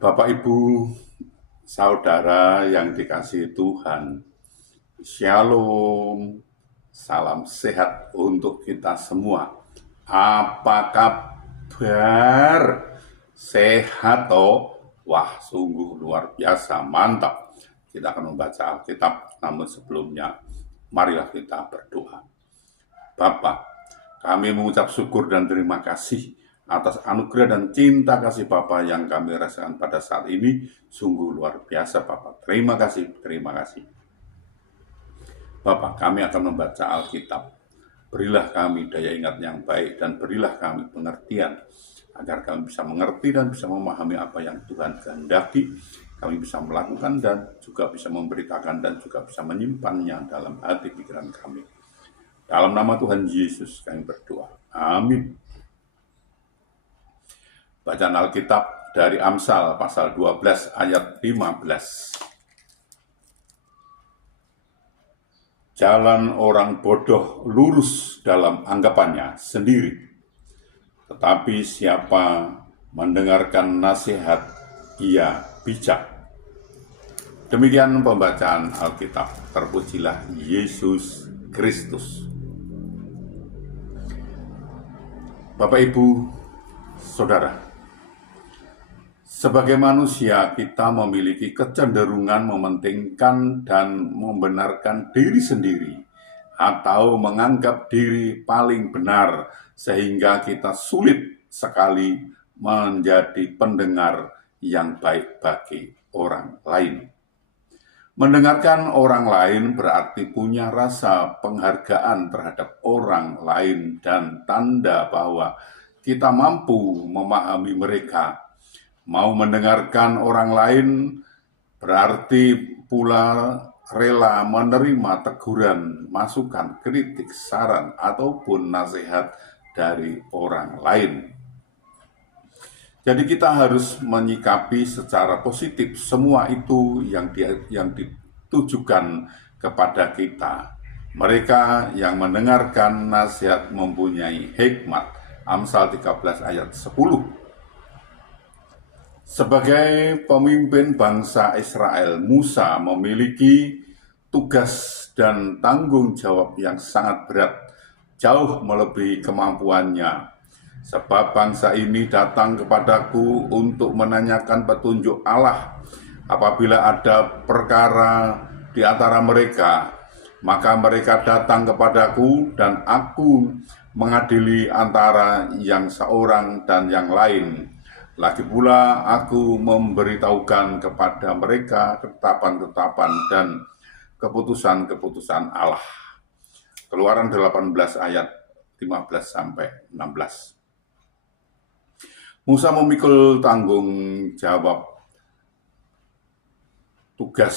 Bapak, Ibu, saudara yang dikasihi Tuhan, Shalom, salam sehat untuk kita semua. Apa kabar? Sehat toh? Wah, sungguh luar biasa, mantap. Kita akan membaca Alkitab, namun sebelumnya marilah kita berdoa. Bapa, kami mengucap syukur dan terima kasih atas anugerah dan cinta kasih Bapa yang kami rasakan pada saat ini. Sungguh luar biasa Bapa. Terima kasih, terima kasih. Bapa, kami akan membaca Alkitab. Berilah kami daya ingat yang baik dan berilah kami pengertian agar kami bisa mengerti dan bisa memahami apa yang Tuhan kehendaki. Kami bisa melakukan dan juga bisa memberitakan dan juga bisa menyimpannya dalam hati pikiran kami. Dalam nama Tuhan Yesus kami berdoa. Amin. Bacaan Alkitab dari Amsal pasal 12 ayat 15. Jalan orang bodoh lurus dalam anggapannya sendiri, tetapi siapa mendengarkan nasihat, ia bijak. Demikian pembacaan Alkitab. Terpujilah Yesus Kristus. Bapak, Ibu, Saudara, sebagai manusia kita memiliki kecenderungan mementingkan dan membenarkan diri sendiri atau menganggap diri paling benar sehingga kita sulit sekali menjadi pendengar yang baik bagi orang lain. Mendengarkan orang lain berarti punya rasa penghargaan terhadap orang lain dan tanda bahwa kita mampu memahami mereka. Mau mendengarkan orang lain berarti pula rela menerima teguran, masukan, kritik, saran, ataupun nasihat dari orang lain. Jadi kita harus menyikapi secara positif semua itu yang ditujukan kepada kita. Mereka yang mendengarkan nasihat mempunyai hikmat. Amsal 13 ayat 10. Sebagai pemimpin bangsa Israel, Musa memiliki tugas dan tanggung jawab yang sangat berat, jauh melebihi kemampuannya. Sebab bangsa ini datang kepadaku untuk menanyakan petunjuk Allah. Apabila ada perkara di antara mereka, maka mereka datang kepadaku dan aku mengadili antara yang seorang dan yang lain. Lagi pula aku memberitahukan kepada mereka ketetapan-ketetapan dan keputusan-keputusan Allah. Keluaran 18 ayat 15 sampai 16. Musa memikul tanggung jawab tugas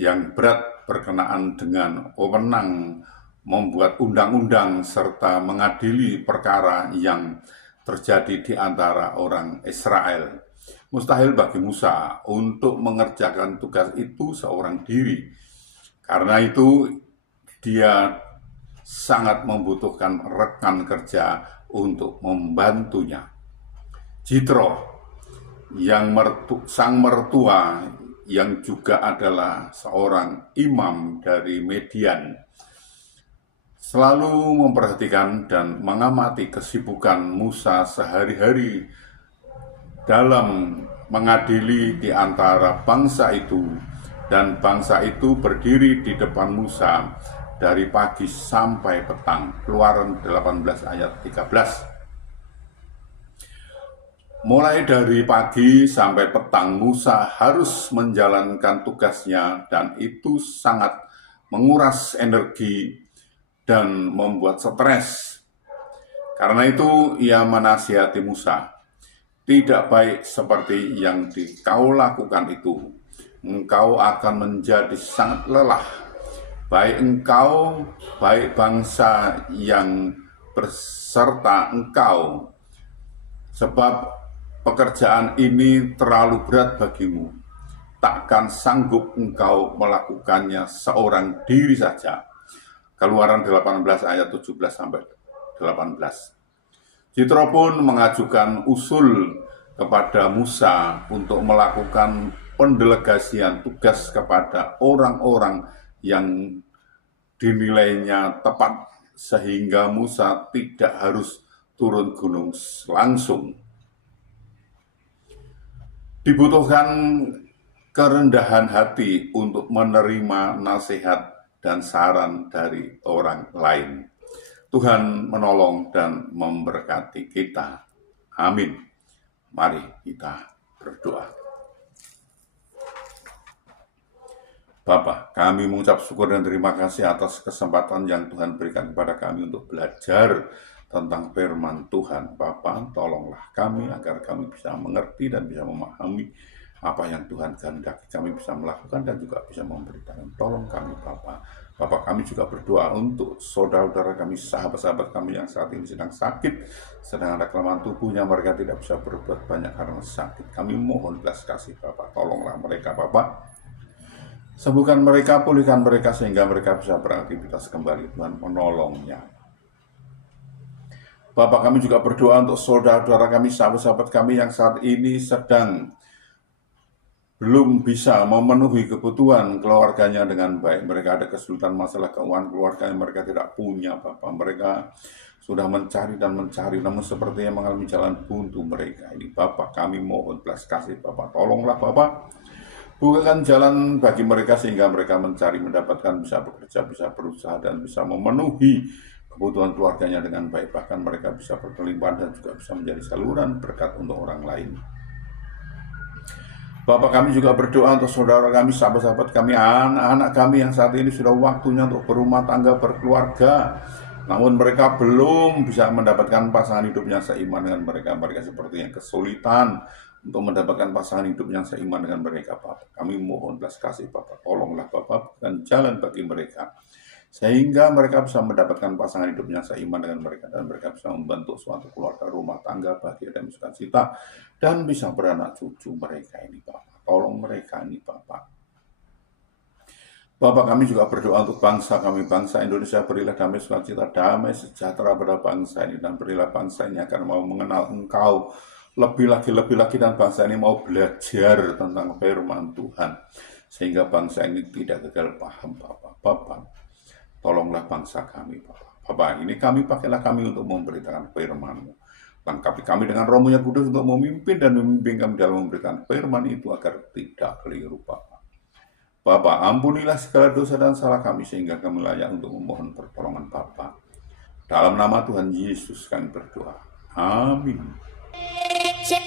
yang berat berkenaan dengan wewenang membuat undang-undang serta mengadili perkara yang terjadi di antara orang Israel. Mustahil bagi Musa untuk mengerjakan tugas itu seorang diri. Karena itu dia sangat membutuhkan rekan kerja untuk membantunya. Jitro, sang mertua yang juga adalah seorang imam dari Median, selalu memperhatikan dan mengamati kesibukan Musa sehari-hari dalam mengadili di antara bangsa itu, dan bangsa itu berdiri di depan Musa dari pagi sampai petang. Keluaran 18 ayat 13. Mulai dari pagi sampai petang, Musa harus menjalankan tugasnya dan itu sangat menguras energi dan membuat stres. Karena itu ia menasihati Musa, tidak baik seperti yang kau lakukan itu. Engkau akan menjadi sangat lelah. Baik engkau, baik bangsa yang berserta engkau. Sebab pekerjaan ini terlalu berat bagimu. Takkan sanggup engkau melakukannya seorang diri saja. Keluaran 18 ayat 17 sampai 18. Jitro pun mengajukan usul kepada Musa untuk melakukan pendelegasian tugas kepada orang-orang yang dinilainya tepat sehingga Musa tidak harus turun gunung langsung. Dibutuhkan kerendahan hati untuk menerima nasihat dan saran dari orang lain. Tuhan menolong dan memberkati kita. Amin. Mari kita berdoa. Bapa, kami mengucap syukur dan terima kasih atas kesempatan yang Tuhan berikan kepada kami untuk belajar tentang firman Tuhan. Bapa, tolonglah kami agar kami bisa mengerti dan bisa memahami apa yang Tuhan kehendaki kami bisa melakukan dan juga bisa memberitakan. Tolong kami Bapa. Bapa, kami juga berdoa untuk saudara-saudara kami, sahabat-sahabat kami yang saat ini sedang sakit, sedang ada kelemahan tubuhnya, mereka tidak bisa berbuat banyak karena sakit. Kami mohon belas kasih Bapa, tolonglah mereka Bapa. Sembuhkan mereka, pulihkan mereka sehingga mereka bisa beraktivitas kembali. Tuhan menolongnya. Bapak, kami juga berdoa untuk saudara-saudara kami, sahabat-sahabat kami yang saat ini sedang belum bisa memenuhi kebutuhan keluarganya dengan baik. Mereka ada kesulitan masalah keuangan keluarga yang mereka tidak punya, Bapak. Mereka sudah mencari dan mencari, namun sepertinya mengalami jalan buntu mereka ini. Bapak, kami mohon belas kasih, Bapak. Tolonglah, Bapak. Bukakan jalan bagi mereka sehingga mereka mencari, mendapatkan, bisa bekerja, bisa berusaha, dan bisa memenuhi kebutuhan keluarganya dengan baik. Bahkan mereka bisa berkelimpahan dan juga bisa menjadi saluran berkat untuk orang lain. Bapak, kami juga berdoa untuk saudara kami, sahabat-sahabat kami, anak-anak kami yang saat ini sudah waktunya untuk berumah tangga, berkeluarga. Namun mereka belum bisa mendapatkan pasangan hidup yang seiman dengan mereka. Mereka sepertinya kesulitan untuk mendapatkan pasangan hidup yang seiman dengan mereka, Bapak. Kami mohon belas kasih, Bapak. Tolonglah, Bapak, bukan jalan bagi mereka, sehingga mereka bisa mendapatkan pasangan hidup yang seiman dengan mereka, dan mereka bisa membentuk suatu keluarga rumah tangga bahagia dan sukacita, dan bisa beranak cucu mereka ini, Bapak. Tolong mereka ini, Bapak. Bapak, kami juga berdoa untuk bangsa kami, bangsa Indonesia. Berilah damai sukacita, damai sejahtera pada bangsa ini, dan berilah bangsa ini agar mau mengenal Engkau lebih lagi, dan bangsa ini mau belajar tentang firman Tuhan, sehingga bangsa ini tidak gagal paham, Bapak. Bapak, tolonglah bangsa kami, Bapak. Bapak, ini pakailah kami untuk memberitakan firman-Mu. Lengkapi kami dengan Roh-Mu yang kudus untuk memimpin dan membimbing kami dalam memberitakan firman itu agar tidak keliru, Bapak. Bapak, ampunilah segala dosa dan salah kami sehingga kami layak untuk memohon pertolongan Bapak. Dalam nama Tuhan Yesus kami berdoa. Amin.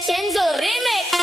先走 remix。